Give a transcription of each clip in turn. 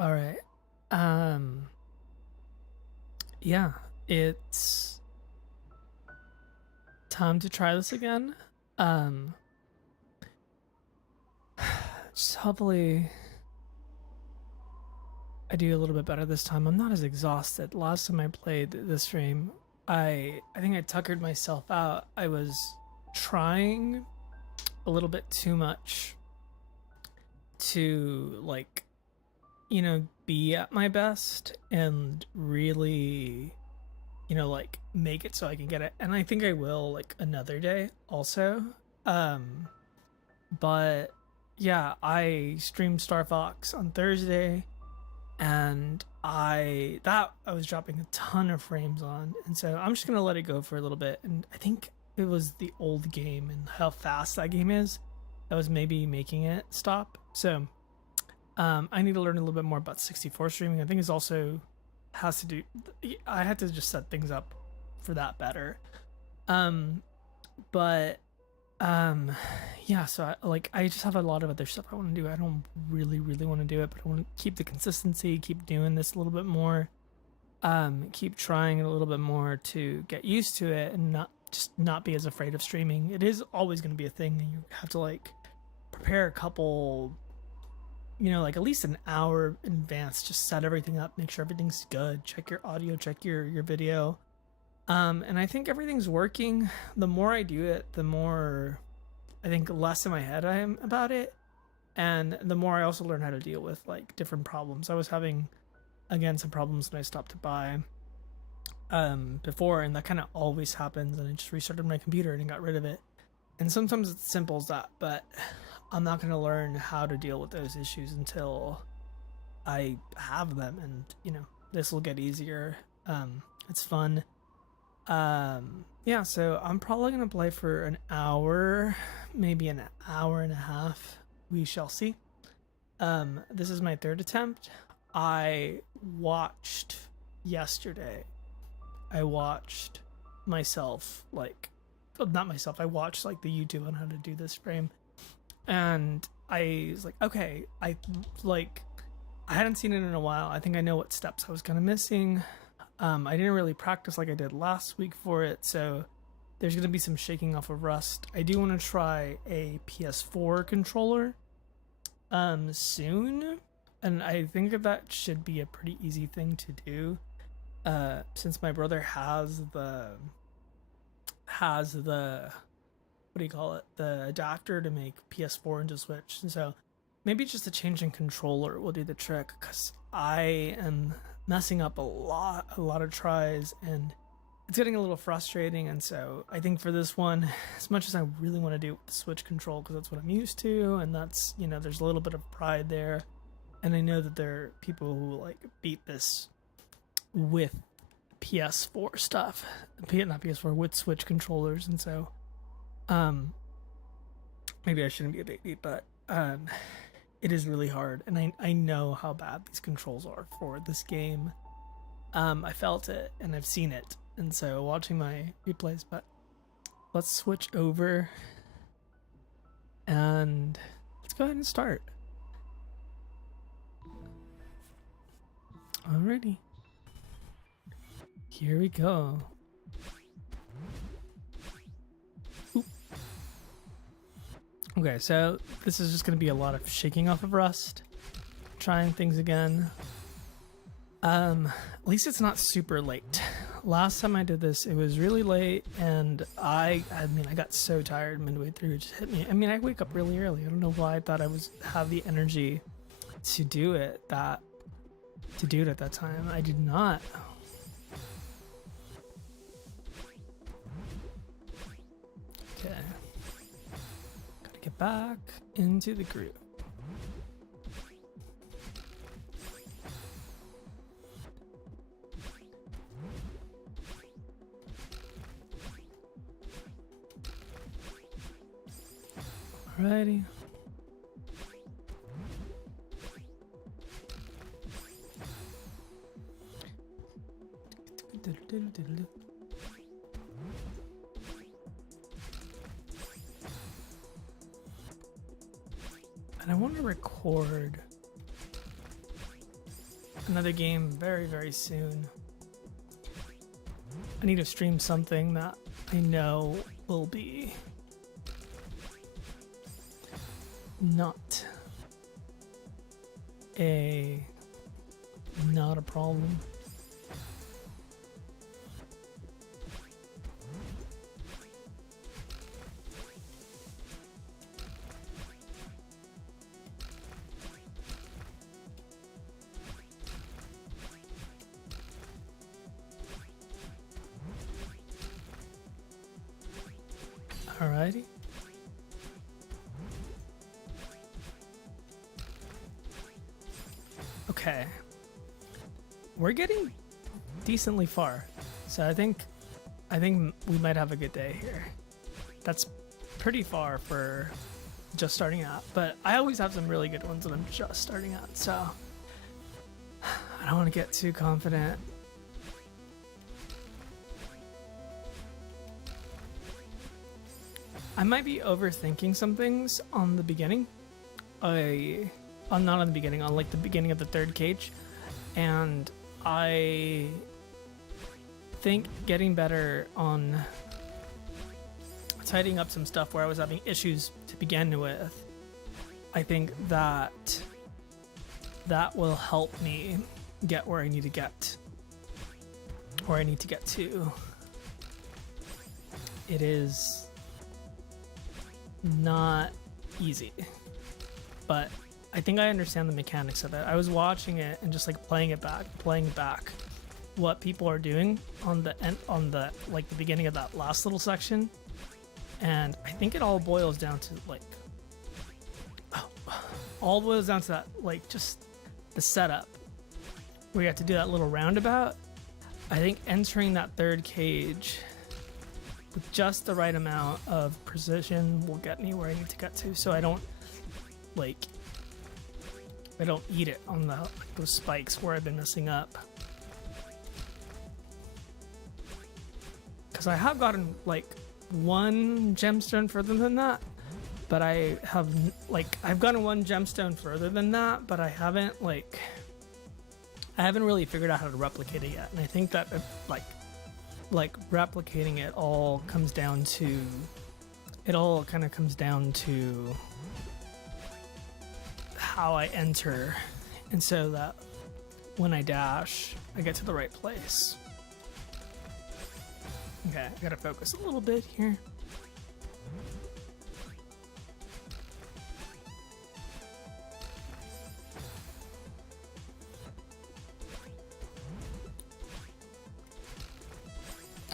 All right. Um, yeah, it's time to try this again. Um, just hopefully I do a little bit better this time. I'm not as exhausted. Last time I played this stream, I think I tuckered myself out. I was trying a little bit too much to be at my best and really make it so I can get it. And I think I will like another day also. Um but yeah, I streamed Star Fox on Thursday and I was dropping a ton of frames on, and so I'm just gonna let it go for a little bit. And I think it was the old game and how fast that game is that was maybe making it stop. So I need to learn a little bit more about 64 streaming. I think it's also has to do. I had to just set things up for that better. Um, but yeah. So I just have a lot of other stuff I want to do. I don't really want to do it, but I want to keep the consistency, keep doing this a little bit more. Keep trying it a little bit more to get used to it and not be as afraid of streaming. It is always going to be a thing, and you have to like prepare a couple, like at least an hour in advance. Just set everything up, make sure everything's good, check your audio, check your video. And I think everything's working. The more I do it, the more I think less in my head I am about it, and the more I also learn how to deal with like different problems. I was having again some problems when I stopped to buy before, and that kind of always happens, and I just restarted my computer and got rid of it. And sometimes it's simple as that, but I'm not going to learn how to deal with those issues until I have them, and this will get easier. It's fun. Yeah, so I'm probably gonna play for an hour, maybe an hour and a half. We shall see. This is my third attempt. I watched yesterday. I watched myself not myself. I watched like the YouTube on how to do this frame, and I was like, okay, I hadn't seen it in a while. I think I know what steps I was kind of missing. I didn't really practice like I did last week for it, so there's going to be some shaking off of rust. I do want to try a PS4 controller soon, and I think that should be a pretty easy thing to do, since my brother has the what do you call it, the adapter to make PS4 into Switch. And so maybe just a change in controller will do the trick, because I am messing up a lot of tries, and it's getting a little frustrating. And so I think for this one, as much as I really want to do it with the Switch control, because that's what I'm used to, and that's, there's a little bit of pride there, and I know that there are people who like beat this with PS4 stuff, not PS4, with Switch controllers. And so maybe I shouldn't be a baby, but it is really hard, and I know how bad these controls are for this game. I felt it and I've seen it, and so watching my replays. But let's switch over and let's go ahead and start. Alrighty, here we go. Okay, so this is just going to be a lot of shaking off of rust, trying things again. At least it's not super late. Last time I did this, it was really late, and I got so tired midway through. It just hit me. I wake up really early. I don't know why I thought I have the energy to do it at that time. I did not. Okay. Get back into the group. Alrighty. And I want to record another game very, very soon. I need to stream something that I know will be not a problem. Alrighty. Okay. We're getting decently far. So I think we might have a good day here. That's pretty far for just starting out, but I always have some really good ones when I'm just starting out, so I don't want to get too confident. I might be overthinking some things on the beginning. I'm not on the beginning, on like the beginning of the third cage. And I think getting better on tidying up some stuff where I was having issues to begin with, I think that will help me get where I need to get, where I need to get to. It is not easy, but I think I understand the mechanics of it. I was watching it and just like playing back what people are doing on the end, on the like the beginning of that last little section, and I think it all boils down to like that, like just the setup where you have to do that little roundabout. I think entering that third cage with just the right amount of precision will get me where I need to get to, so I don't eat it on the those spikes where I've been messing up. Because I have gotten like one gemstone further than that, but I've gotten one gemstone further than that, but I haven't really figured out how to replicate it yet. And I think that like replicating it all comes down to, it all kind of comes down to how I enter, and so that when I dash, I get to the right place. Okay, I gotta focus a little bit here.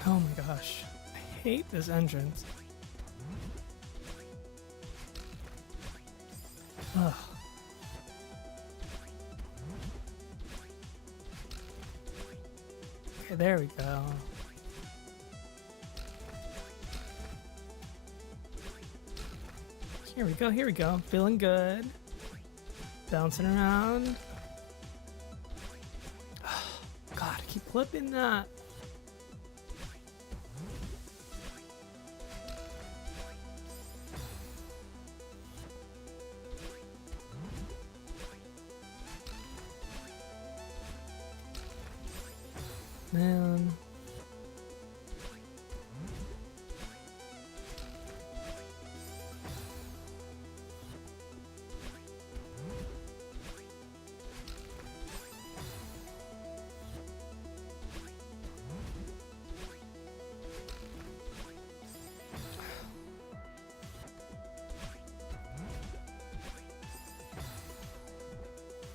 Oh my gosh, I hate this entrance. Ugh. Okay, there we go. Here we go. Feeling good. Bouncing around. Oh, God, I keep flipping that. Man.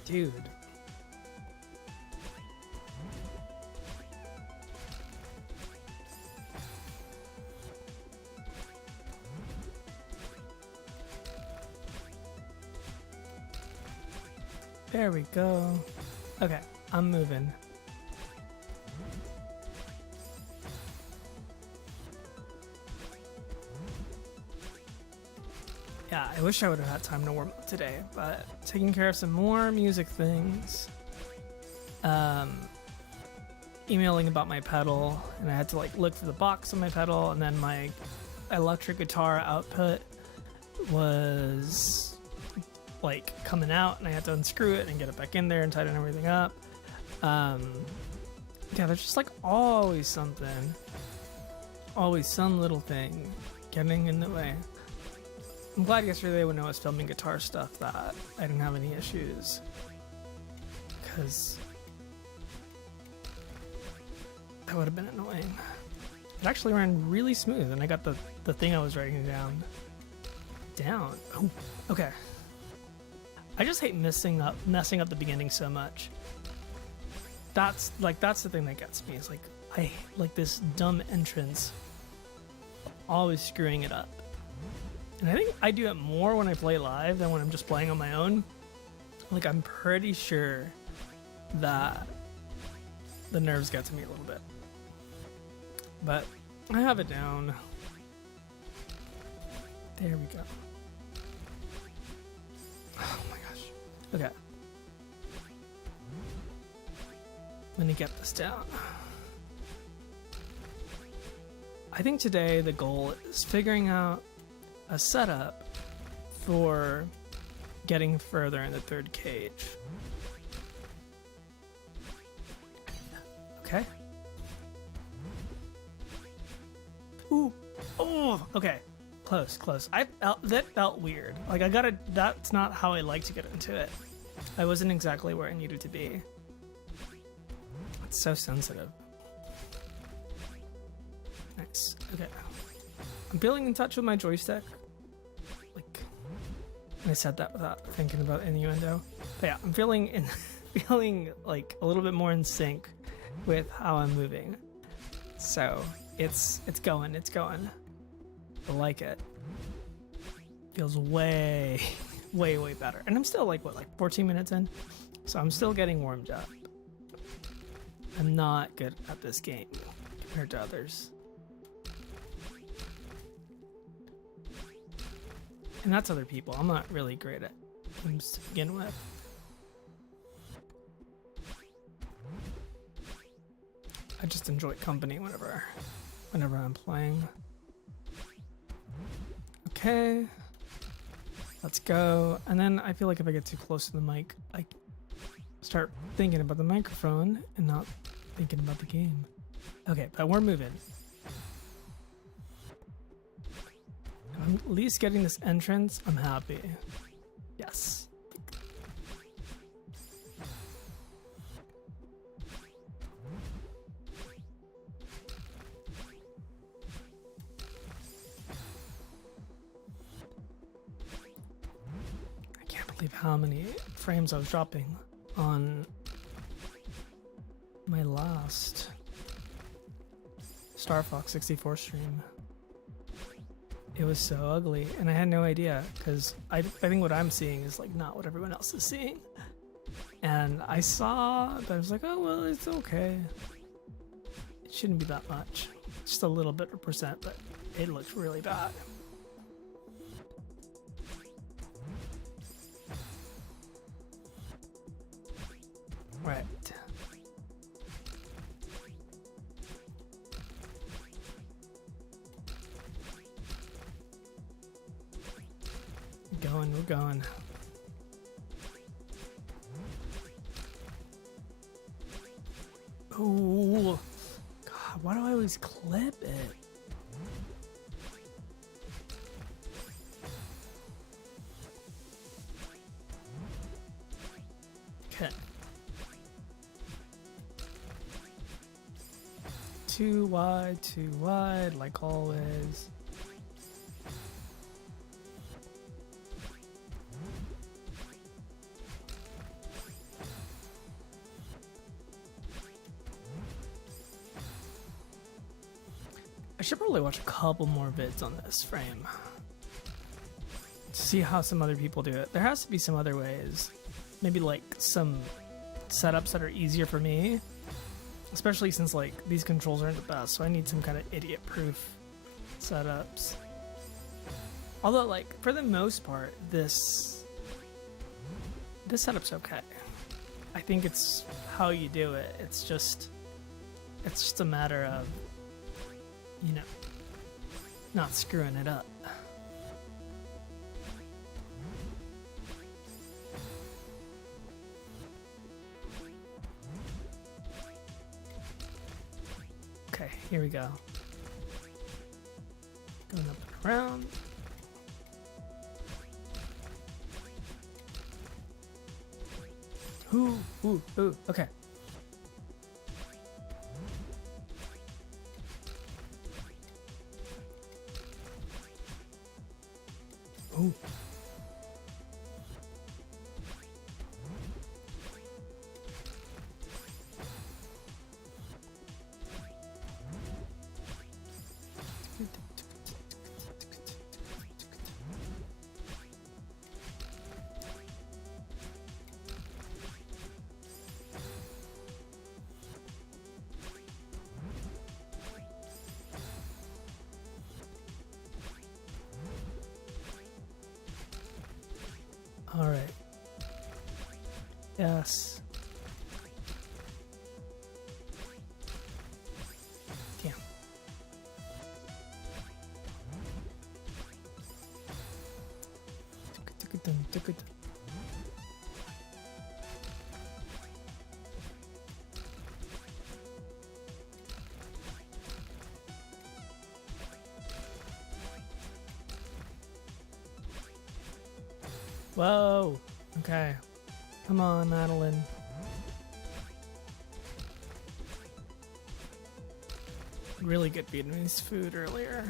Dude. There we go. Okay, I'm moving. Yeah, I wish I would have had time to warm up today, but taking care of some more music things. Emailing about my pedal, and I had to like look for the box on my pedal, and then my electric guitar output was like coming out, and I had to unscrew it and get it back in there and tighten everything up. Um, yeah, there's just like always something, always some little thing getting in the way. I'm glad yesterday when I was filming guitar stuff that I didn't have any issues, because that would have been annoying. It actually ran really smooth, and I got the thing I was writing down. Oh, okay. I just hate messing up the beginning so much. That's the thing that gets me. It's like I like this dumb entrance, always screwing it up. And I think I do it more when I play live than when I'm just playing on my own. Like, I'm pretty sure that the nerves get to me a little bit. But I have it down. There we go. Oh my gosh. Okay. Let me get this down. I think today the goal is figuring out a setup for getting further in the third cage. Okay. Ooh. Oh, okay. Close. That felt weird. Like, that's not how I like to get into it. I wasn't exactly where I needed to be. It's so sensitive. Nice. Okay. I'm feeling in touch with my joystick. Like, I said that without thinking about innuendo. But yeah, I'm feeling like a little bit more in sync with how I'm moving. So it's going. I like it. Feels way better. And I'm still like 14 minutes in? So I'm still getting warmed up. I'm not good at this game compared to others. And that's other people. I'm not really great at games to begin with. I just enjoy company whenever I'm playing. Okay. Let's go. And then I feel like if I get too close to the mic, I start thinking about the microphone and not thinking about the game. Okay, but we're moving. I'm at least getting this entrance. I'm happy. Yes. I can't believe how many frames I was dropping on my last Star Fox 64 stream. It was so ugly, and I had no idea, because I think what I'm seeing is like not what everyone else is seeing. And I saw, but I was like, oh well, it's okay. It shouldn't be that much. Just a little bit of percent, but it looks really bad. Right. We're going. Oh, God, why do I always clip it? Okay. Too wide, like always. I should probably watch a couple more vids on this frame to see how some other people do it. There has to be some other ways. Maybe like some setups that are easier for me, especially since like these controls aren't the best, so I need some kind of idiot-proof setups. Although, like, for the most part, this setup's okay. I think it's how you do it. It's just a matter of, you know, not screwing it up. here we go. Going up and around. Ooh, ooh, ooh, okay. Ooh. All right. Yes. Damn. Whoa. Okay. Come on, Madeline. Really good Vietnamese food earlier.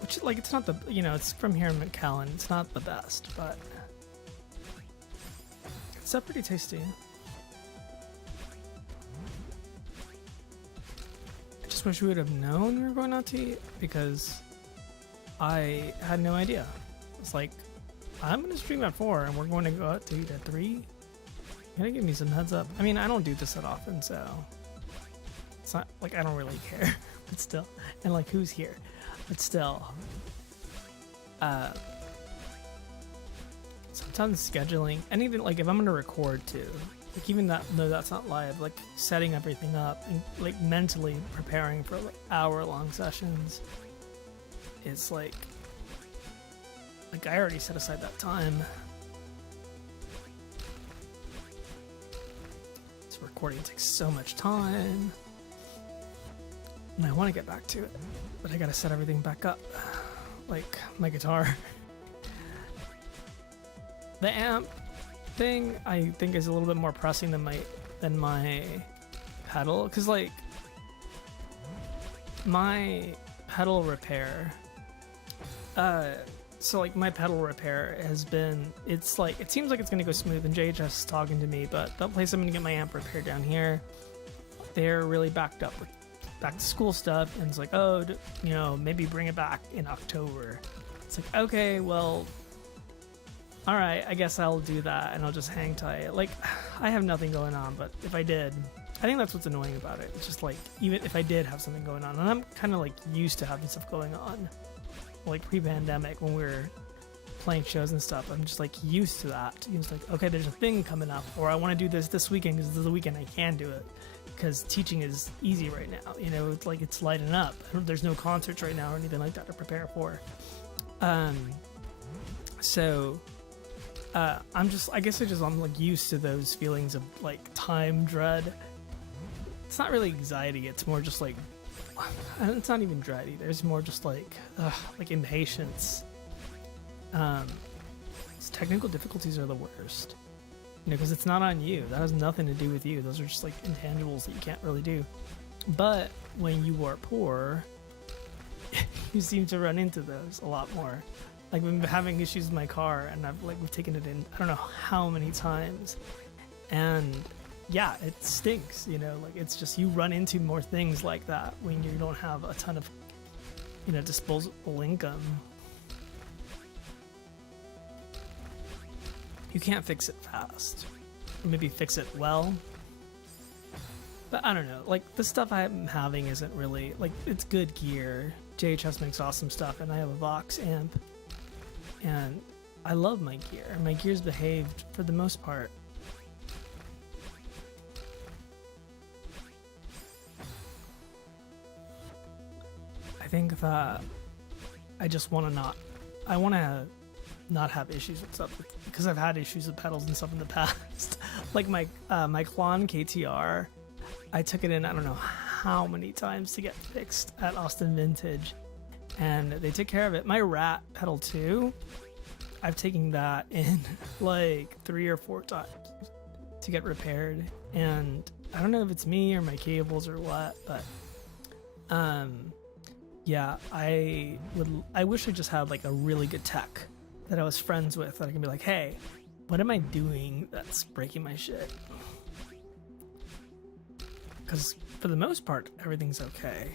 Which, like, it's not the, you know, it's from here in McAllen. It's not the best, but it's still pretty tasty. I just wish we would have known we were going out to eat because I had no idea. It's like, I'm going to stream at 4 and we're going to go out to eat at 3. You gotta give me some heads up. I mean, I don't do this that often, so it's not like I don't really care, but still. And like, who's here? But still. Sometimes scheduling, and even like if I'm going to record too, like even that, no, that's not live, like setting everything up and like mentally preparing for like hour-long sessions is like I already set aside that time. This recording takes so much time. And I want to get back to it, but I gotta set everything back up. Like my guitar. The amp thing I think is a little bit more pressing than my pedal, because like my pedal repair so like my pedal repair has been, it's like, it seems like it's gonna go smooth, and JHS is talking to me, but that place I'm gonna get my amp repaired down here, they're really backed up with back to school stuff, and it's like, oh, you know, maybe bring it back in October. It's like, okay, well, all right, I guess I'll do that, and I'll just hang tight. Like, I have nothing going on, but if I did, I think that's what's annoying about it. It's just like, even if I did have something going on, and I'm kind of like used to having stuff going on, like pre-pandemic when we were playing shows and stuff, I'm just like used to that. It's like, okay, there's a thing coming up, or I want to do this weekend because this is the weekend I can do it, because teaching is easy right now. You know, it's like it's lighting up. There's no concerts right now or anything like that to prepare for. So I guess I'm like used to those feelings of like time dread. It's not really anxiety. It's more just like, it's not even dread either. It's more just like impatience. Technical difficulties are the worst. You know, because it's not on you. That has nothing to do with you. Those are just like intangibles that you can't really do. But when you are poor, you seem to run into those a lot more. Like, we've been having issues with my car, and we've taken it in I don't know how many times, and yeah, it stinks. You know, like it's just, you run into more things like that when you don't have a ton of, you know, disposable income. You can't fix it fast. Or maybe fix it well. But I don't know, like the stuff I'm having isn't really, like, it's good gear. JHS makes awesome stuff, and I have a Vox amp. And I love my gear. My gear's behaved for the most part. I think that I just want to not have issues with stuff, because I've had issues with pedals and stuff in the past. Like my Klon KTR, I took it in, I don't know how many times to get fixed at Austin Vintage, and they took care of it. My rat pedal too, I've taken that in like 3 or 4 times to get repaired, and I don't know if it's me or my cables or what, but yeah, I wish I just had like a really good tech that I was friends with that I can be like, hey, what am I doing that's breaking my shit? Because for the most part, everything's okay.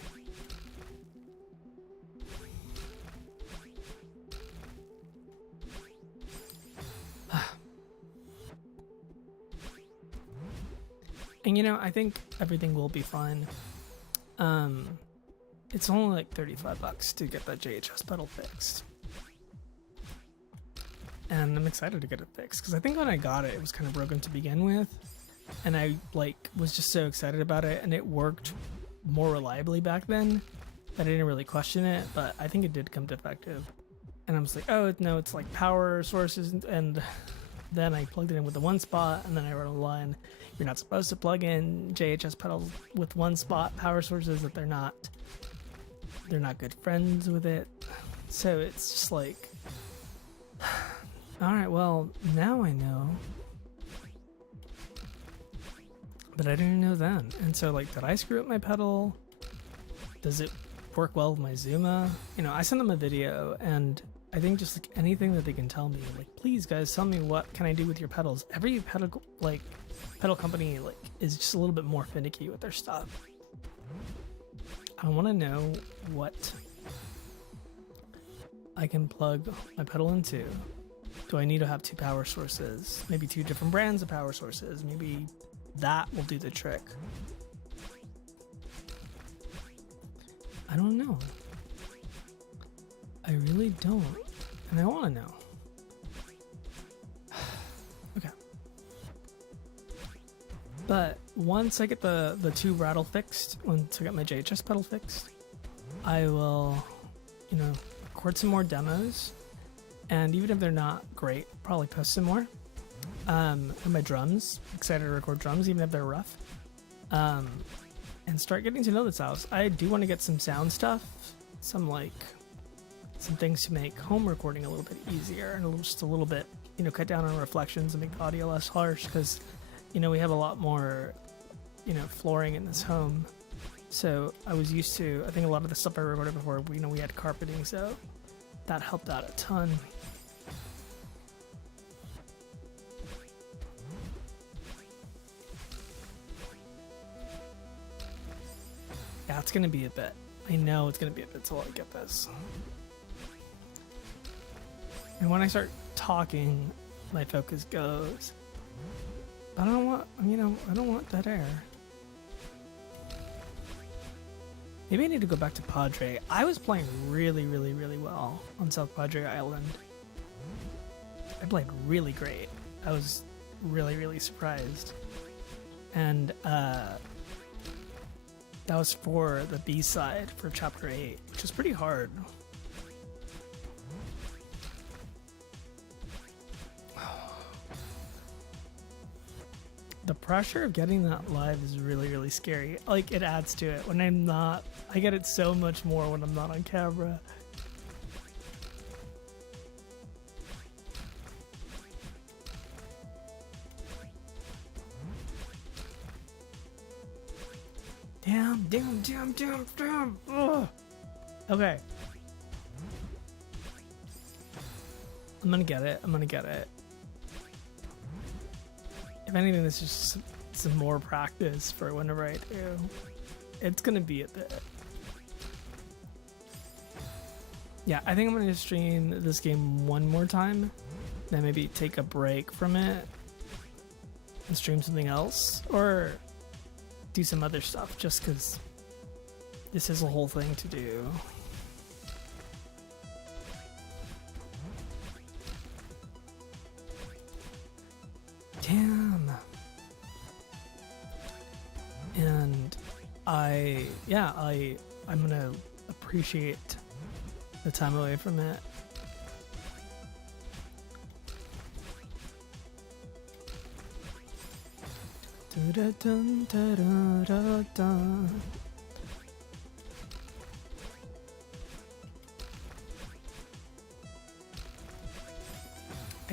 And you know, I think everything will be fine. It's only like $35 to get that JHS pedal fixed. And I'm excited to get it fixed because I think when I got it, it was kind of broken to begin with. And I like was just so excited about it, and it worked more reliably back then that I didn't really question it, but I think it did come defective. And I was like, oh no, it's like power sources, and then I plugged it in with the one spot, and then I wrote a line, you're not supposed to plug in JHS pedals with one spot power sources, that they're not good friends with it. So it's just like, all right, well, now I know. But I didn't know then. And so like, did I screw up my pedal? Does it work well with my Zuma? You know, I sent them a video, and I think just like anything that they can tell me, like, please guys, tell me what can I do with your pedals. Every pedal company like is just a little bit more finicky with their stuff. I want to know what I can plug my pedal into. Do I need to have 2 power sources? Maybe 2 different brands of power sources? Maybe that will do the trick. I don't know. I really don't. And I want to know. Okay. But once I get the 2 rattle fixed, once I get my JHS pedal fixed, I will, you know, record some more demos. And even if they're not great, probably post some more. And my drums, excited to record drums, even if they're rough. And start getting to know this house. I do want to get some sound stuff, some things to make home recording a little bit easier, and just a little bit, you know, cut down on reflections and make the audio less harsh, because, you know, we have a lot more, you know, flooring in this home. So I was used to, I think a lot of the stuff I recorded before, you know, we had carpeting, so that helped out a ton. Yeah, it's gonna be a bit. I know it's gonna be a bit till I get this. And when I start talking, my focus goes. But I don't want, you know, I don't want dead air. Maybe I need to go back to Padre. I was playing really, really, really well on South Padre Island. I played really great. I was really, really surprised. And that was for the B-side for Chapter 8, which is pretty hard. The pressure of getting that live is really, really scary. Like, it adds to it. When I'm not, I get it so much more when I'm not on camera. Damn. Ugh. Okay. I'm gonna get it. If anything, this is just some more practice for whenever I do. It's gonna be a bit. Yeah, I think I'm gonna stream this game one more time, then maybe take a break from it and stream something else, or do some other stuff, just because this is a whole thing to do. Damn. And I'm gonna appreciate the time away from it.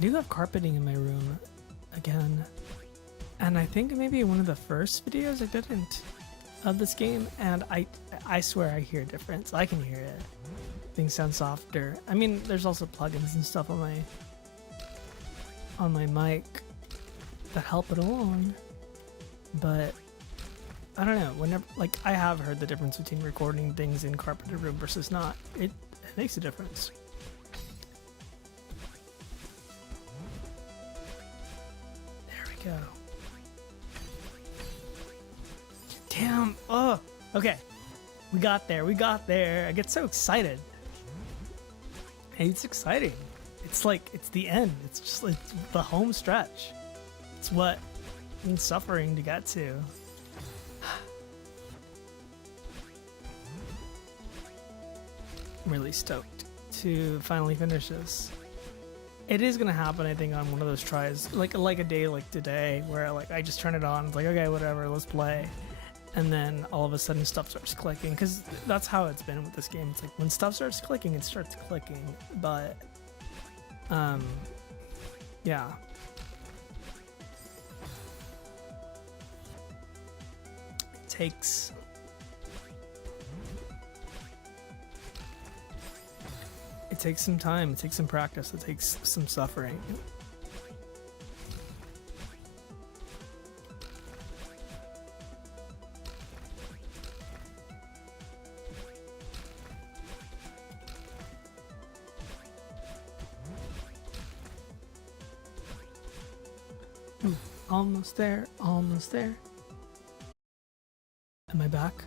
do have carpeting in my room again. And I think maybe one of the first videos I didn't of this game, and I swear I hear a difference. I can hear it. Things sound softer. I mean, there's also plugins and stuff on my mic that help it along. But I don't know, whenever, like, I have heard the difference between recording things in carpeted room versus not. It makes a difference. There we go. Damn. Oh, okay. We got there. We got there. I get so excited. Hey, it's exciting. It's like, it's the end. It's just like the home stretch. It's what I've been suffering to get to. I'm really stoked to finally finish this. It is gonna happen, I think, on one of those tries, like a day like today, where like I just turn it on, it's like, okay, whatever, let's play. And then all of a sudden stuff starts clicking, because that's how it's been with this game. It's like when stuff starts clicking, it starts clicking. But yeah. It takes some time, it takes some practice, it takes some suffering. Ooh, almost there, almost there. Am I back?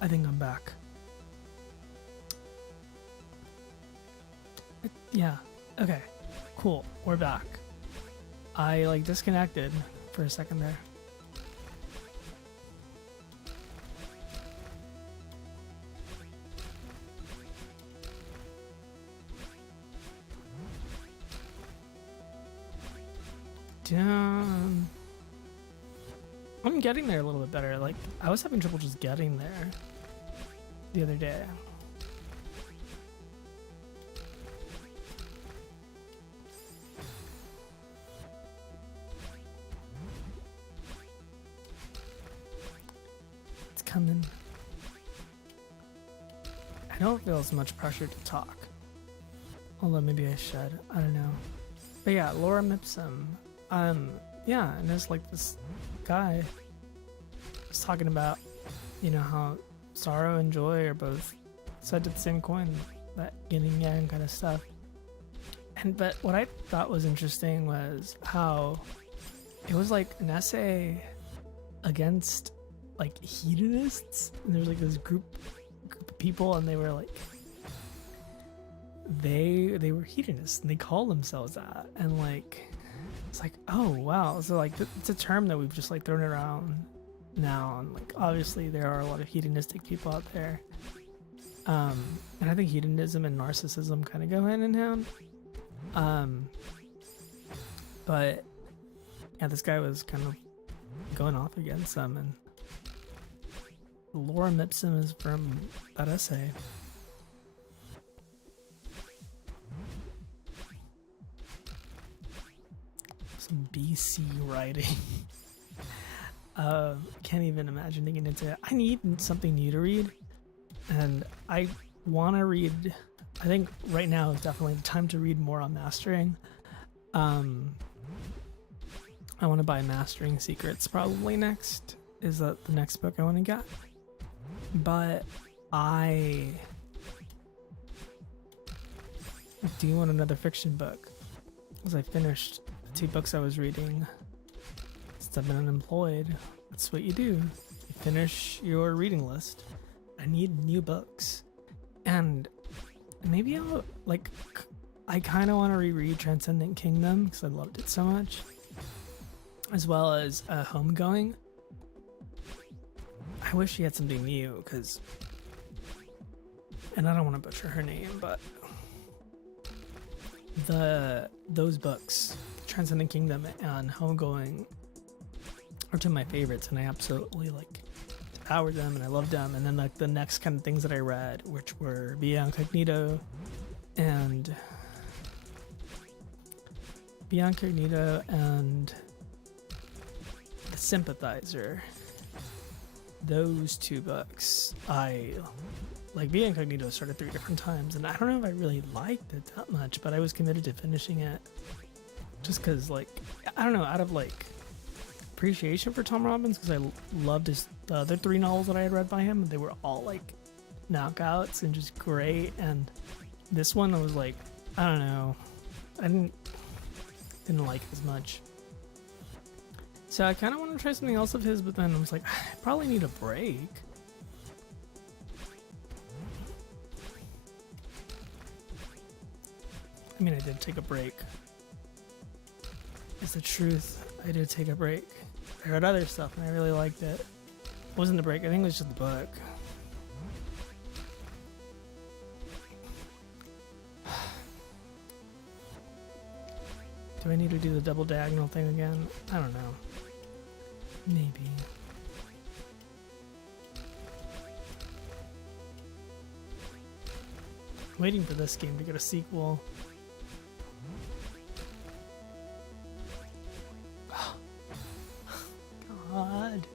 I think I'm back. Yeah, okay, cool, we're back. I like disconnected for a second there. Damn. I'm getting there a little bit better. Like, I was having trouble just getting there the other day. It's coming. I don't feel as much pressure to talk. Although maybe I should. I don't know. But yeah, Laura Mipsum. Yeah, and there's like this guy was talking about, you know, how sorrow and joy are both said to the same coin, that yin and yang kind of stuff. But what I thought was interesting was how it was like an essay against like hedonists, and there's like this group of people, and they were like they were hedonists, and they call themselves that, and like it's like, oh wow, so like it's a term that we've just like thrown around now, and like obviously there are a lot of hedonistic people out there, and I think hedonism and narcissism kind of go hand in hand. But yeah, this guy was kind of going off against them, and Laura Mipsum is from that essay. Some BC writing. Can't even imagine digging into it. I need something new to read, and I want to read. I think right now is definitely the time to read more on mastering. I want to buy Mastering Secrets probably next. Is that the next book I want to get? But I do want another fiction book, because I finished the 2 books I was reading since I've been unemployed. That's what you do. You finish your reading list. I need new books. And maybe I'll, like, I kind of want to reread Transcendent Kingdom because I loved it so much, as well as Homegoing. I wish she had something new, because, and I don't want to butcher her name, but those books, Transcendent Kingdom and Homegoing, are two of my favorites, and I absolutely like devoured them, and I loved them. And then like the next kind of things that I read, which were Via Incognito and Be Incognito and The Sympathizer. Those 2 books, I like. Be Incognito started 3 different times, and I don't know if I really liked it that much, but I was committed to finishing it just because, like, I don't know, out of like appreciation for Tom Robbins, because I loved the other 3 novels that I had read by him, and they were all like knockouts and just great. And this one, I was like, I don't know, I didn't like it as much. So I kind of want to try something else of his, but then I was like, I probably need a break. I mean, I did take a break. It's the truth. I did take a break. I read other stuff and I really liked it. It wasn't the break, I think it was just the book. Do I need to do the double diagonal thing again? I don't know. Maybe. Waiting for this game to get a sequel. God.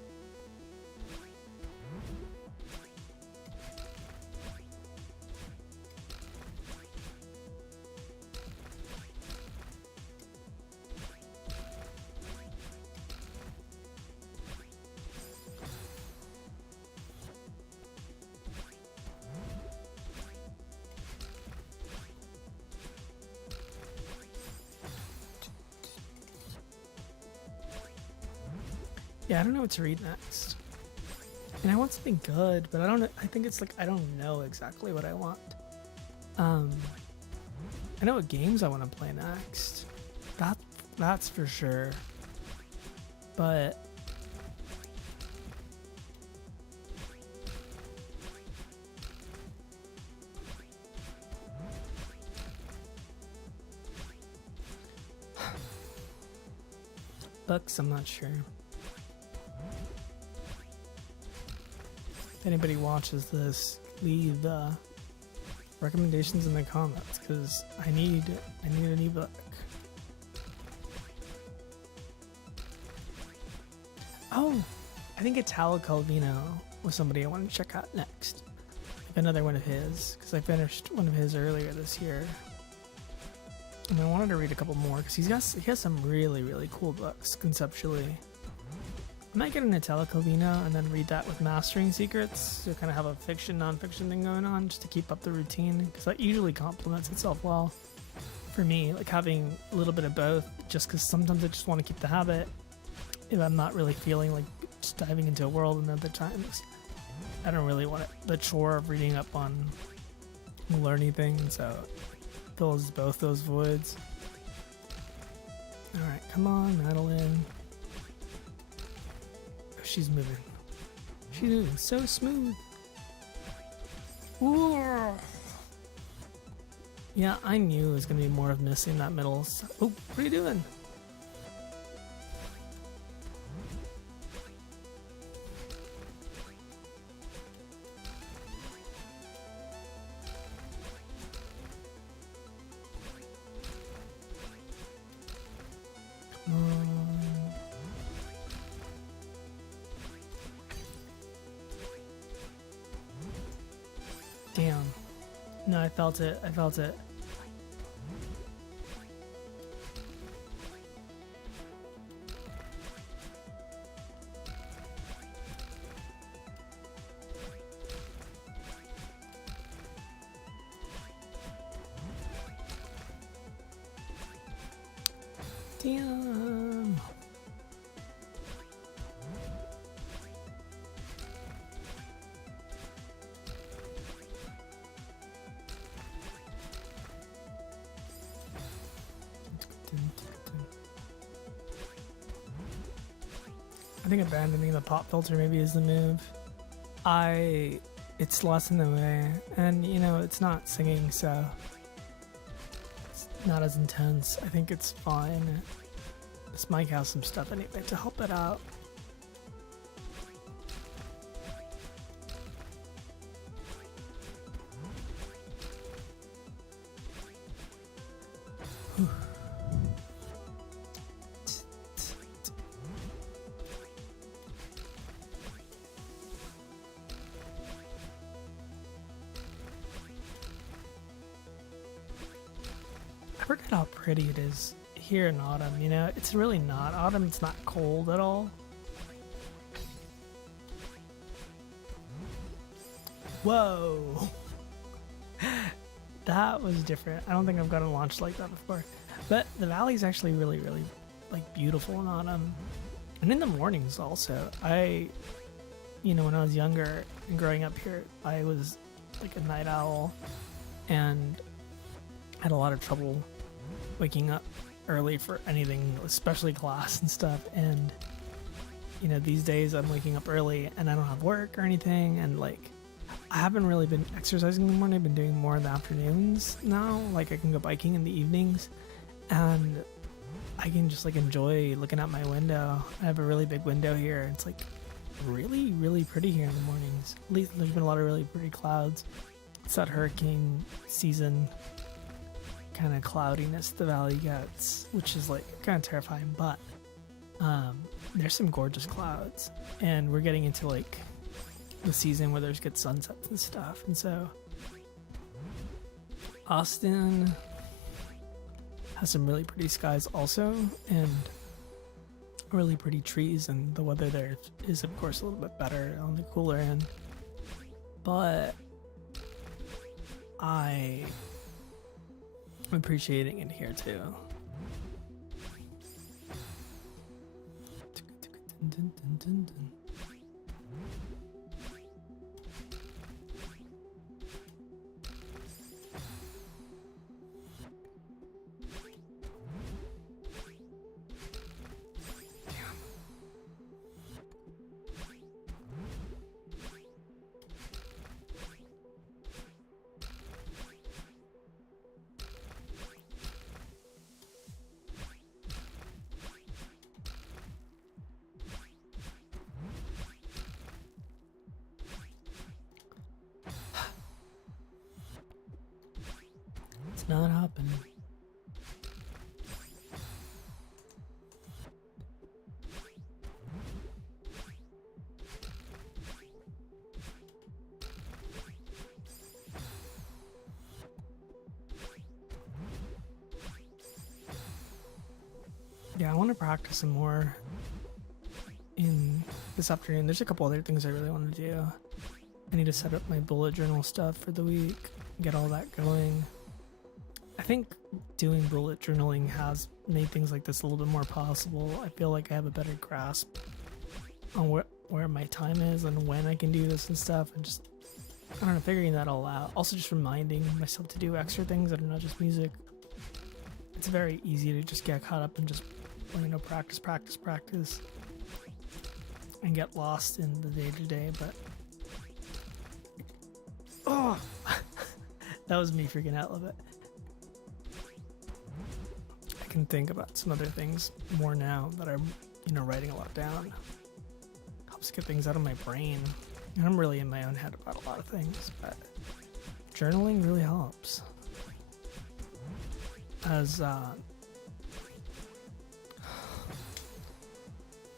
Yeah, I don't know what to read next. And I want something good, but I don't know. I think it's like I don't know exactly what I want. I know what games I want to play next. That's for sure. But books, I'm not sure. If anybody watches this, leave recommendations in the comments, because I need an ebook. Oh, I think Italo Calvino was somebody I want to check out next. Another one of his, because I finished one of his earlier this year. And I wanted to read a couple more, because he has some really, really cool books conceptually. I might get an Italo Calvino and then read that with Mastering Secrets to kind of have a fiction, non-fiction thing going on, just to keep up the routine, because that usually complements itself well for me, like having a little bit of both, just because sometimes I just want to keep the habit if I'm not really feeling like just diving into a world, and other times I don't really want the chore of reading up on learning things, so it fills both those voids. Alright, come on, Madeline. She's moving. She's moving so smooth. Ooh. Yeah, I knew it was gonna be more of missing that middle. Oh, what are you doing? Damn. No, I felt it. I felt it. Damn. I think abandoning the pop filter maybe is the move. It's less in the way, and you know, it's not singing, so it's not as intense. I think it's fine. This mic has some stuff in it to help it out. at how pretty it is here in autumn, you know? It's really not autumn, it's not cold at all. Whoa! That was different. I don't think I've gotten launched like that before. But the valley's actually really, really like beautiful in autumn. And in the mornings also. When I was younger and growing up here, I was like a night owl and had a lot of trouble waking up early for anything, especially class and stuff. And these days I'm waking up early and I don't have work or anything, and like I haven't really been exercising in the morning. I've been doing more in the afternoons now. Like I can go biking in the evenings and I can just like enjoy looking out my window. I have a really big window here. It's like really, really pretty here in the mornings. At least there's been a lot of really pretty clouds. It's that hurricane season kind of cloudiness the valley gets, which is like kind of terrifying, but there's some gorgeous clouds and we're getting into like the season where there's good sunsets and stuff. And so Austin has some really pretty skies also, and really pretty trees, and the weather there is of course a little bit better on the cooler end, but I'm appreciating it here too. It's not happening. Yeah, I want to practice some more in this afternoon. There's a couple other things I really want to do. I need to set up my bullet journal stuff for the week, get all that going. I think doing bullet journaling has made things like this a little bit more possible. I feel like I have a better grasp on where my time is and when I can do this and stuff, and just, I don't know, figuring that all out. Also just reminding myself to do extra things that are not just music. It's very easy to just get caught up and just, practice and get lost in the day-to-day, but oh, that was me freaking out a little bit. I can think about some other things more now that I'm, writing a lot down. Helps get things out of my brain. And I'm really in my own head about a lot of things, but journaling really helps. As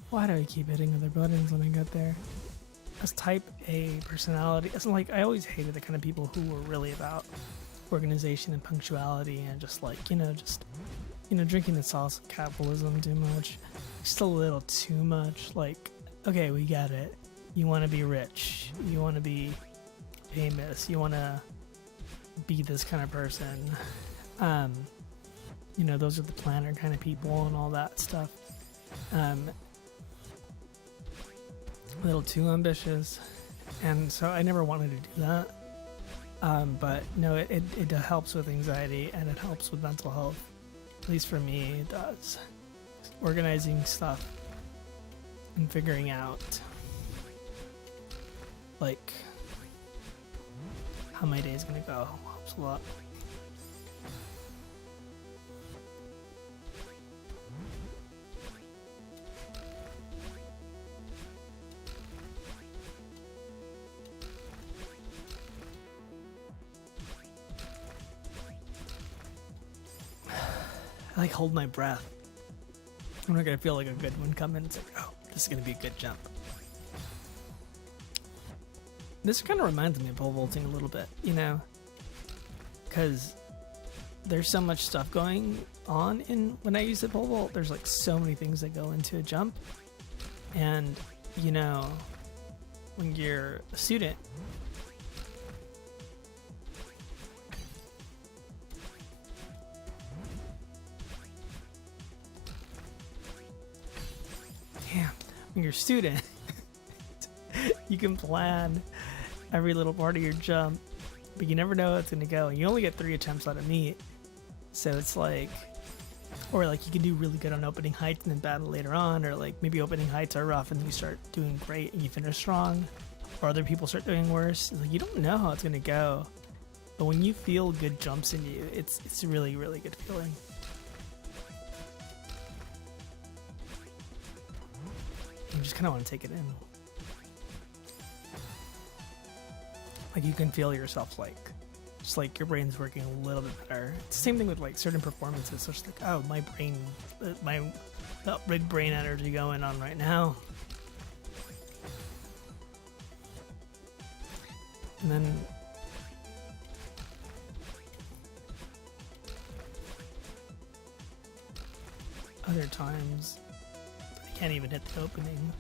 why do I keep hitting other buttons when I get there? As type A personality, it's like I always hated the kind of people who were really about organization and punctuality and just like, drinking the sauce of capitalism too much. Just a little too much. Like, okay, we get it. You want to be rich. You want to be famous. You want to be this kind of person. Those are the planner kind of people and all that stuff. A little too ambitious, and so I never wanted to do that. But no, it helps with anxiety and it helps with mental health. At least for me, it does. Organizing stuff and figuring out like how my day is gonna go helps a lot. I like hold my breath. I'm not gonna feel like a good one coming. It's like, oh, this is gonna be a good jump. This kind of reminds me of pole vaulting a little bit, because there's so much stuff going on in when I use the pole vault. There's like so many things that go into a jump, and you know, when you're a student, when you're a student, you can plan every little part of your jump, but you never know how it's gonna go. And you only get 3 attempts out of meat, so it's like, or like you can do really good on opening heights and then battle later on, or like maybe opening heights are rough and you start doing great and you finish strong, or other people start doing worse. Like, you don't know how it's gonna go, but when you feel good jumps in you, it's a really, really good feeling. You just kind of want to take it in. Like, you can feel yourself, like, just like your brain's working a little bit better. It's the same thing with like certain performances. So it's like, oh, my brain, that big brain energy going on right now. And then other times I can't even hit the opening.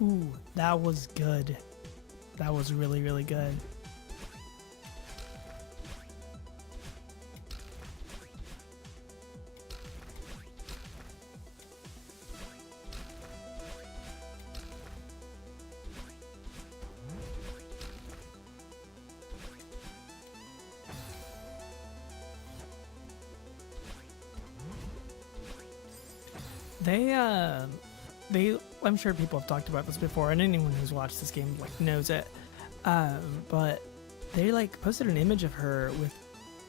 Ooh, that was good. That was really, really good. I'm sure people have talked about this before, and anyone who's watched this game like knows it. But they like posted an image of her with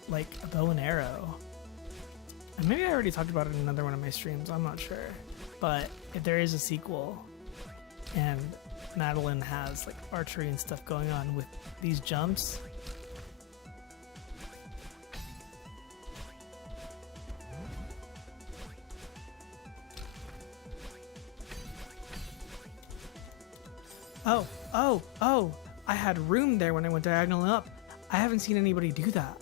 like a bow and arrow, and maybe I already talked about it in another one of my streams. I'm not sure, but if there is a sequel, and Madeline has like archery and stuff going on with these jumps. Oh, I had room there when I went diagonal up. I haven't seen anybody do that.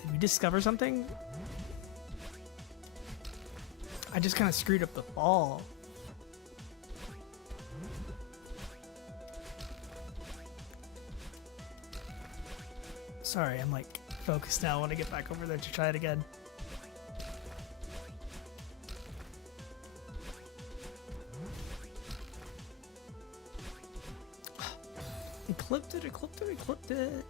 Did we discover something? I just kind of screwed up the ball. Sorry, I'm like focused now. I want to get back over there to try it again. I clipped it.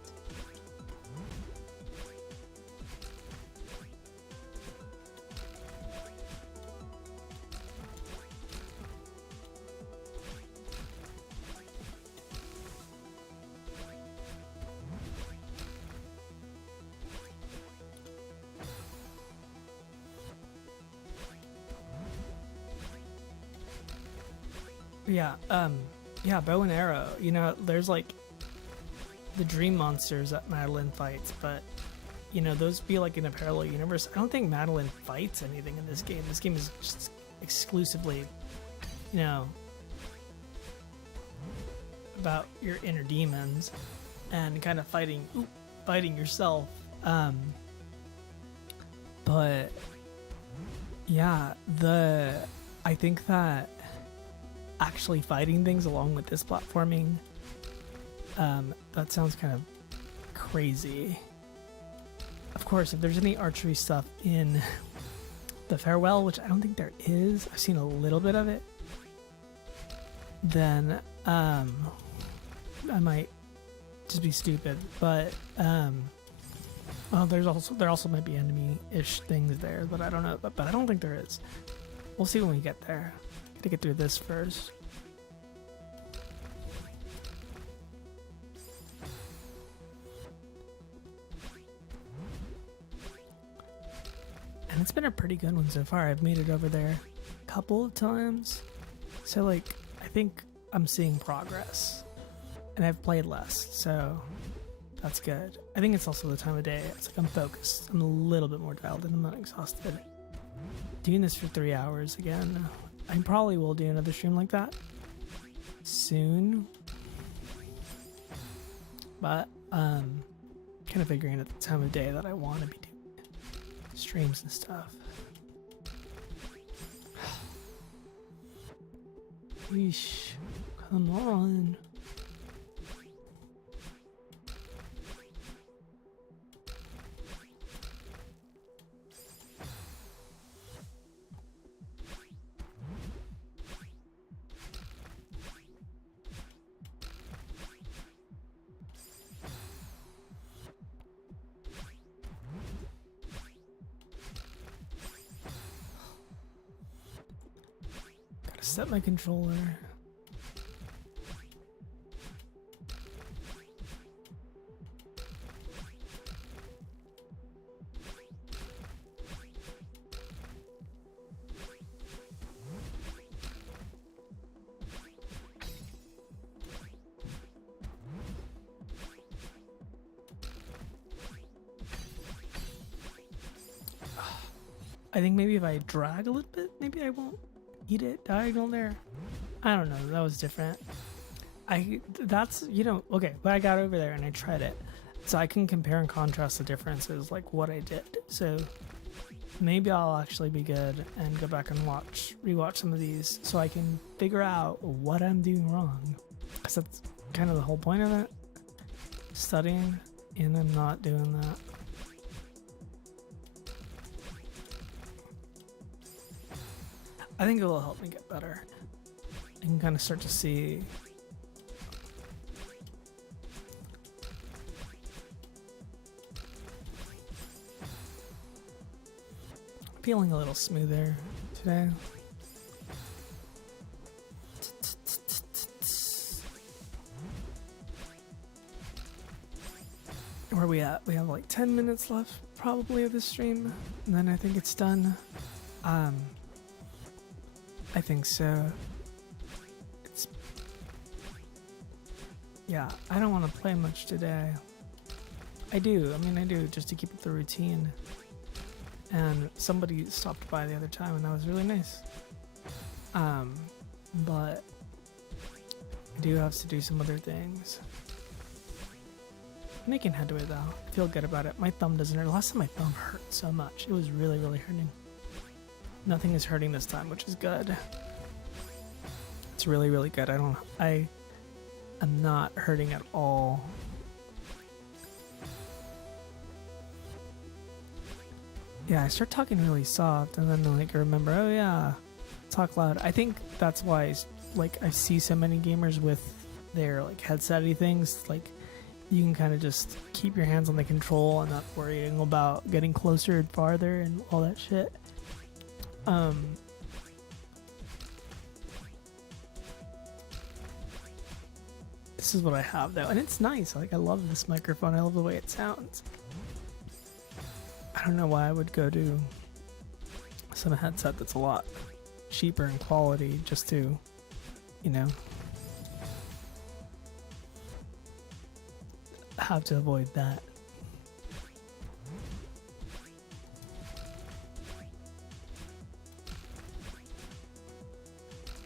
Yeah, bow and arrow. You know, there's like the dream monsters that Madeline fights, but you know, those be like in a parallel universe. I don't think Madeline fights anything in this game. This game is just exclusively, you know, about your inner demons and kind of fighting yourself. But yeah, I think that actually fighting things along with this platforming, that sounds kind of crazy. Of course, if there's any archery stuff in the Farewell, which I don't think there is, I've seen a little bit of it, then I might just be stupid. But well, there also might be enemy-ish things there, but I don't know. But I don't think there is. We'll see when we get there. Gotta get through this first. And it's been a pretty good one so far. I've made it over there a couple of times. So like, I think I'm seeing progress. And I've played less, so That's good. I think it's also the time of day. It's like I'm focused. I'm a little bit more dialed in. I'm not exhausted. Doing this for 3 hours again. I probably will do another stream like that soon. But kind of figuring at the time of day that I want to be doing streams and stuff. Yeesh. Come on. Gotta set my controller. I think maybe if I drag a little bit, maybe I won't eat it diagonal there. I don't know. That was different. That's, you know, okay, but I got over there and I tried it. So I can compare and contrast the differences, like what I did. So maybe I'll actually be good and go back and rewatch some of these so I can figure out what I'm doing wrong. Because that's kind of the whole point of it. Studying, and I'm not doing that. I think it will help me get better. I can kind of start to see feeling a little smoother today. Where are we at? We have like 10 minutes left probably of this stream, and then I think it's done. I think so. Yeah, I don't want to play much today. I do just to keep up the routine. And somebody stopped by the other time and that was really nice. But I do have to do some other things. Making headway though. I feel good about it. My thumb doesn't hurt. Last time my thumb hurt so much. It was really, really hurting. Nothing is hurting this time, which is good. It's really, really good. I am not hurting at all. Yeah, I start talking really soft and then like I remember, oh yeah, talk loud. I think that's why I see so many gamers with their like headset-y things. Like you can kind of just keep your hands on the control and not worrying about getting closer and farther and all that shit. This is what I have though, and it's nice. Like I love this microphone. I love the way it sounds. I don't know why I would go to some headset that's a lot cheaper in quality just to, you know, have to avoid that.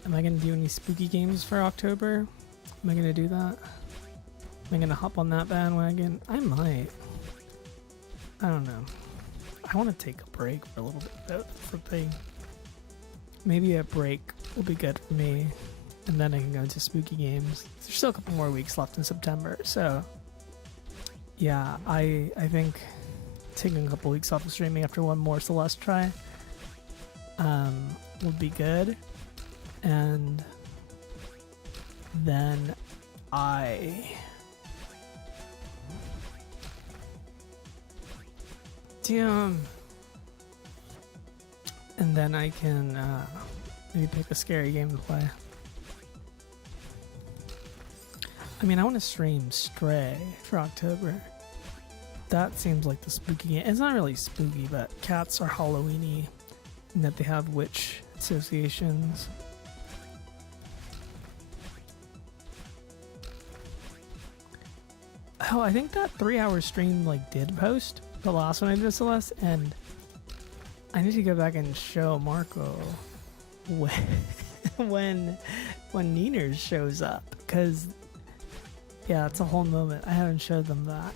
Am I going to do any spooky games for October? Am I going to do that? Am I going to hop on that bandwagon? I might. I don't know. I want to take a break for a little bit. Maybe a break will be good for me. And then I can go into spooky games. There's still a couple more weeks left in September. So, yeah, I think taking a couple weeks off of streaming after one more Celeste try will be good. And then and then I can maybe pick a scary game to play. I mean, I want to stream Stray for October. That seems like the spooky game. It's not really spooky, but cats are Halloweeny in that they have witch associations. Oh, I think that 3-hour stream like did post the last one I did Celeste, and I need to go back and show Marco when when Nieners shows up, because yeah, it's a whole moment. I haven't showed them that,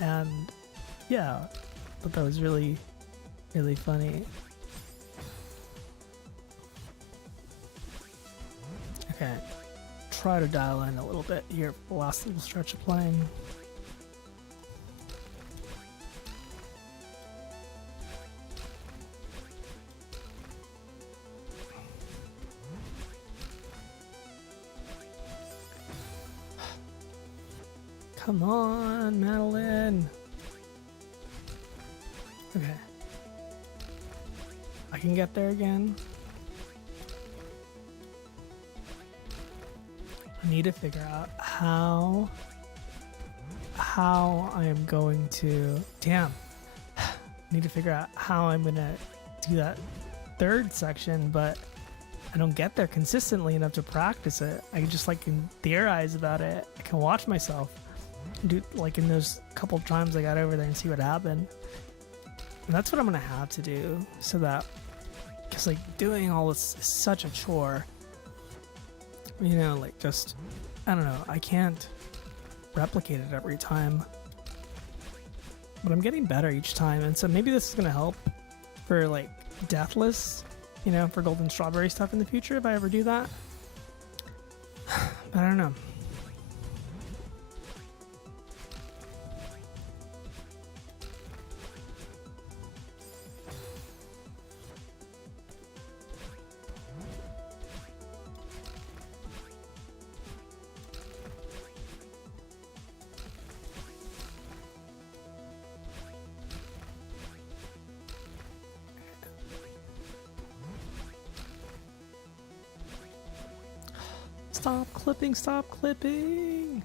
and yeah, but that was really funny. Okay, try to dial in a little bit here for the last little stretch of playing. Come on, Madeline. Okay. I can get there again. I need to figure out how I am going to, damn. I need to figure out how I'm gonna do that third section, but I don't get there consistently enough to practice it. I just like can theorize about it. I can watch myself do like in those couple times I got over there and see what happened. And that's what I'm gonna have to do, so that, because like doing all this is such a chore, you know, like just, I don't know, I can't replicate it every time, but I'm getting better each time. And so maybe this is gonna help for like Deathless, you know, for Golden Strawberry stuff in the future if I ever do that. But I don't know. Stop clipping, stop clipping.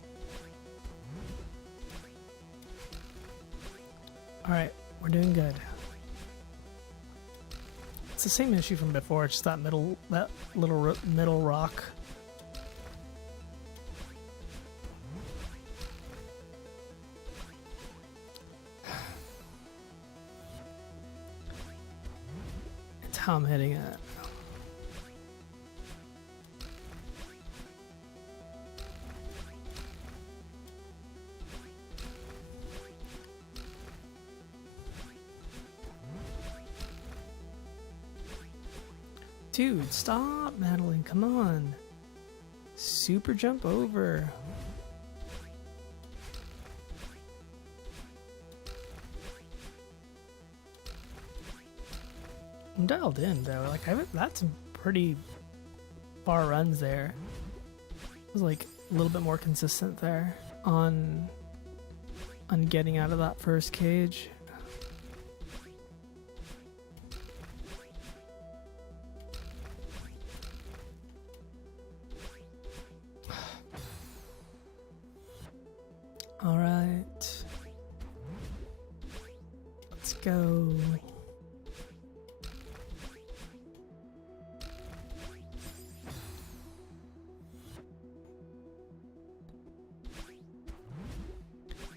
Alright, we're doing good. It's the same issue from before, it's just that little middle rock. It's how I'm hitting it. Dude, stop, Madeline, come on. Super jump over. I'm dialed in though, like I've had some pretty far runs there. I was like a little bit more consistent there on getting out of that first cage. All right, let's go.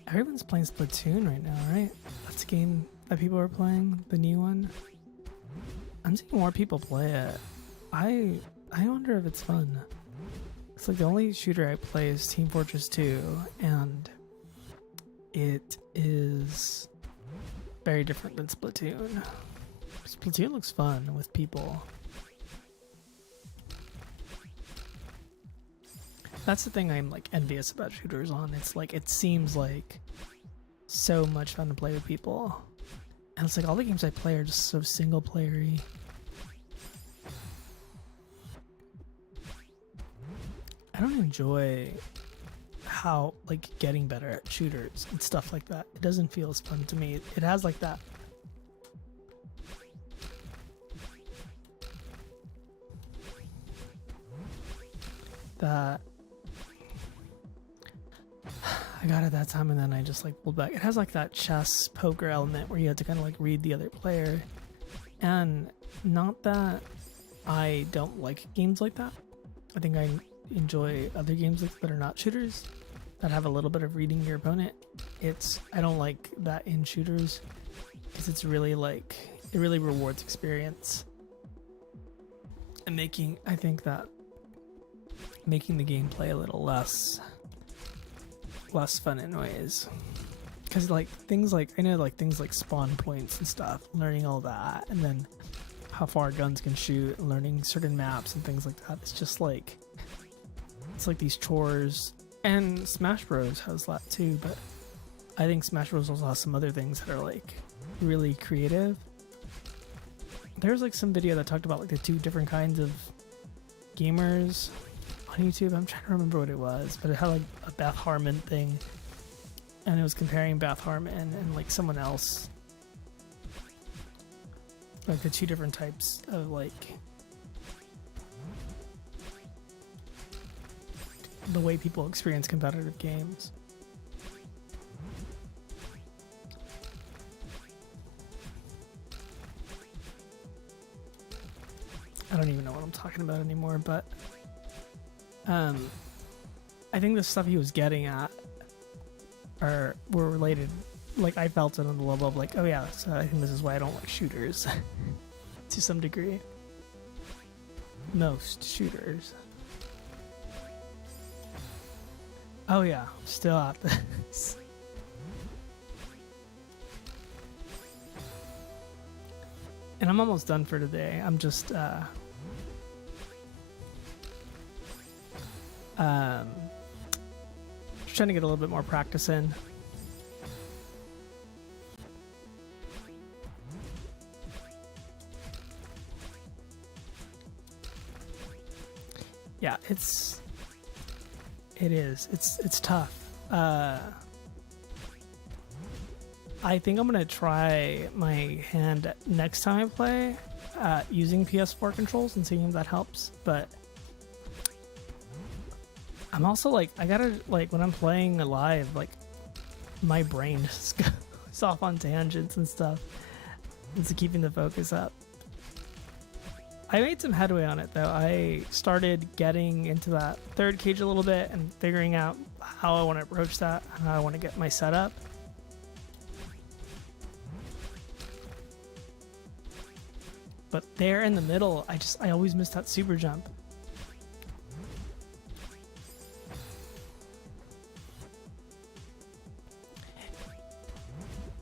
Everyone's playing Splatoon right now, right? That's a game that people are playing, the new one. I'm seeing more people play it. I wonder if it's fun. It's like the only shooter I play is Team Fortress 2, and it is very different than Splatoon. Splatoon looks fun with people. That's the thing I'm like envious about shooters on. It's like, it seems like so much fun to play with people. And it's like all the games I play are just so single playery. I don't enjoy how like getting better at shooters and stuff like that. It doesn't feel as fun to me. It has like that I got it that time and then I just like pulled back. It has like that chess poker element where you have to kind of like read the other player. And not that I don't like games like that. I think I enjoy other games that are not shooters. that have a little bit of reading your opponent. I don't like that in shooters because it's really like it really rewards experience and I think that making the gameplay a little less fun in ways. Because like things like I know like things like spawn points and stuff, learning all that, and then how far guns can shoot, and learning certain maps and things like that. It's just like it's like these chores. And Smash Bros has that too, but I think Smash Bros also has some other things that are like really creative. There's like some video that talked about like the two different kinds of gamers on YouTube. I'm trying to remember what it was, but it had like a Beth Harmon thing, and it was comparing Beth Harmon and like someone else, like the two different types of like the way people experience competitive games. I don't even know what I'm talking about anymore, but I think the stuff he was getting at were related. Like I felt it on the level of like, oh yeah, so I think this is why I don't like shooters to some degree. Most shooters. Oh yeah, still at this. And I'm almost done for today. I'm just trying to get a little bit more practice in. Yeah, it's tough. I think I'm gonna try my hand next time I play using PS4 controls and seeing if that helps. But I'm also like, I gotta like when I'm playing live, like my brain just goes off on tangents and stuff. It's keeping the focus up. I made some headway on it though. I started getting into that third cage a little bit and figuring out how I want to approach that and how I want to get my setup. But there in the middle, I always miss that super jump.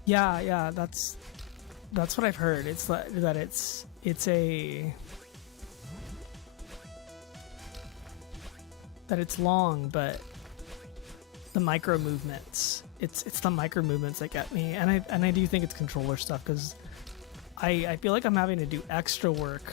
Yeah, that's what I've heard. It's that it's long, but the micro movements. It's the micro movements that get me, and I do think it's controller stuff because I feel like I'm having to do extra work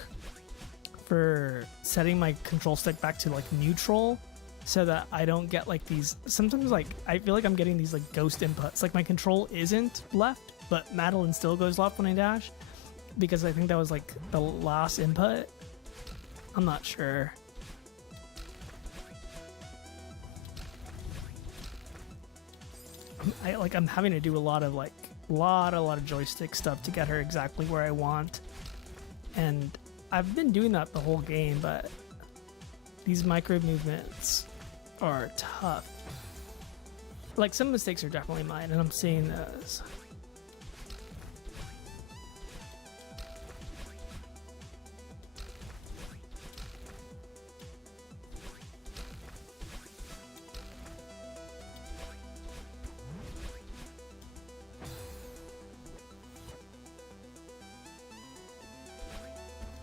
for setting my control stick back to like neutral, so that I don't get like these. Sometimes like I feel like I'm getting these like ghost inputs. Like my control isn't left, but Madeline still goes left when I dash, because I think that was like the last input. I'm not sure. I'm having to do a lot of joystick stuff to get her exactly where I want, and I've been doing that the whole game, but these micro movements are tough. Like some mistakes are definitely mine, and I'm seeing those.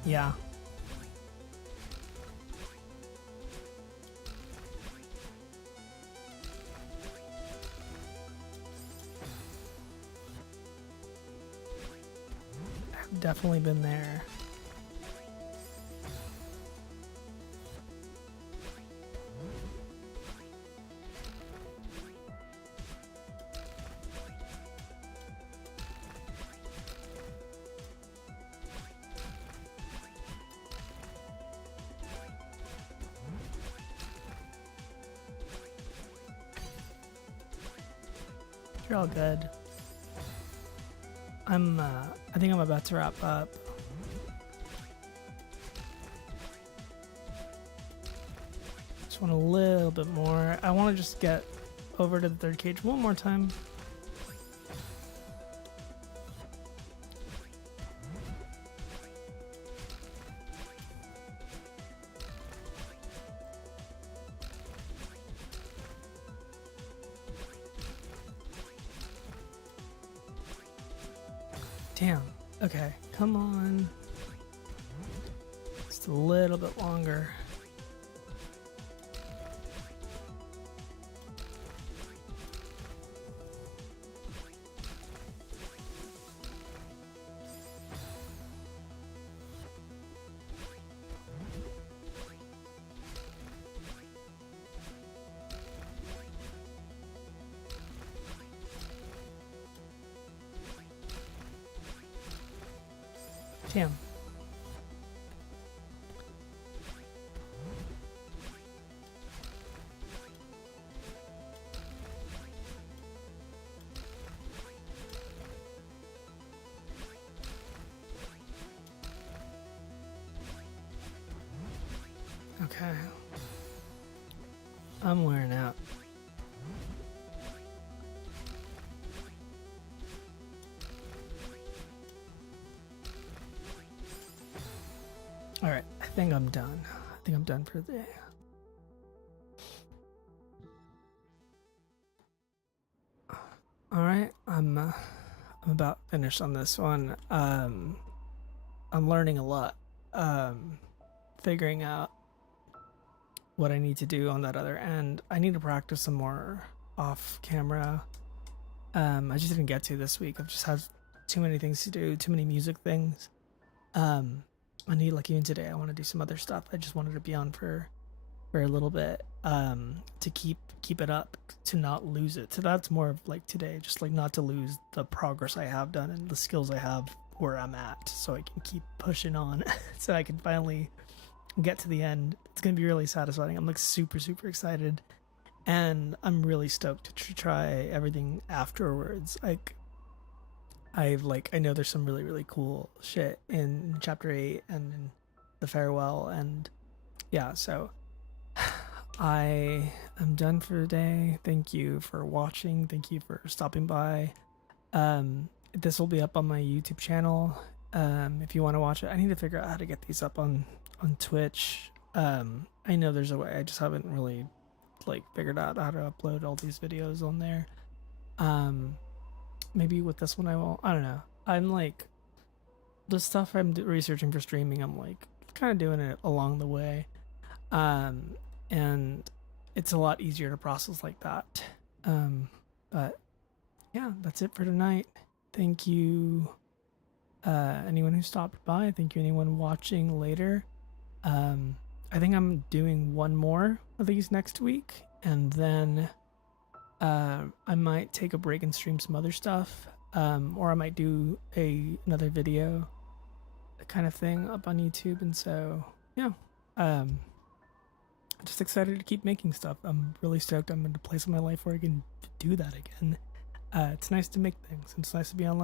Yeah. I've definitely been there. You're all good. I think I'm about to wrap up. Just want a little bit more. I want to just get over to the third cage one more time. Damn. Okay, come on. Just a little bit longer. Damn. Okay. I'm wearing out. All right, I think I'm done. I think I'm done for the day. All right, I'm about finished on this one. I'm learning a lot. Figuring out what I need to do on that other end. I need to practice some more off camera. I just didn't get to this week. I've just had too many things to do, too many music things. I need, like, even today I want to do some other stuff. I just wanted to be on for a little bit, to keep it up, to not lose it. So that's more of like today, just like not to lose the progress I have done and the skills I have where I'm at, so I can keep pushing on so I can finally get to the end. It's gonna be really satisfying. I'm like super excited, and I'm really stoked to try everything afterwards. I know there's some really cool shit in chapter 8 and in the farewell, and yeah, so I am done for the day. Thank you for watching. Thank you for stopping by. This will be up on my YouTube channel. If you want to watch it, I need to figure out how to get these up on Twitch. I know there's a way. I just haven't really like figured out how to upload all these videos on there. Maybe with this one I won't. I don't know. I'm like, the stuff I'm researching for streaming, I'm like kind of doing it along the way. And it's a lot easier to process like that. But yeah, that's it for tonight. Thank you, anyone who stopped by. Thank you, anyone watching later. I think I'm doing one more of these next week, and then I might take a break and stream some other stuff, or I might do another video kind of thing up on YouTube. And so yeah, just excited to keep making stuff. I'm really stoked. I'm in a place in my life where I can do that again. It's nice to make things. It's nice to be online.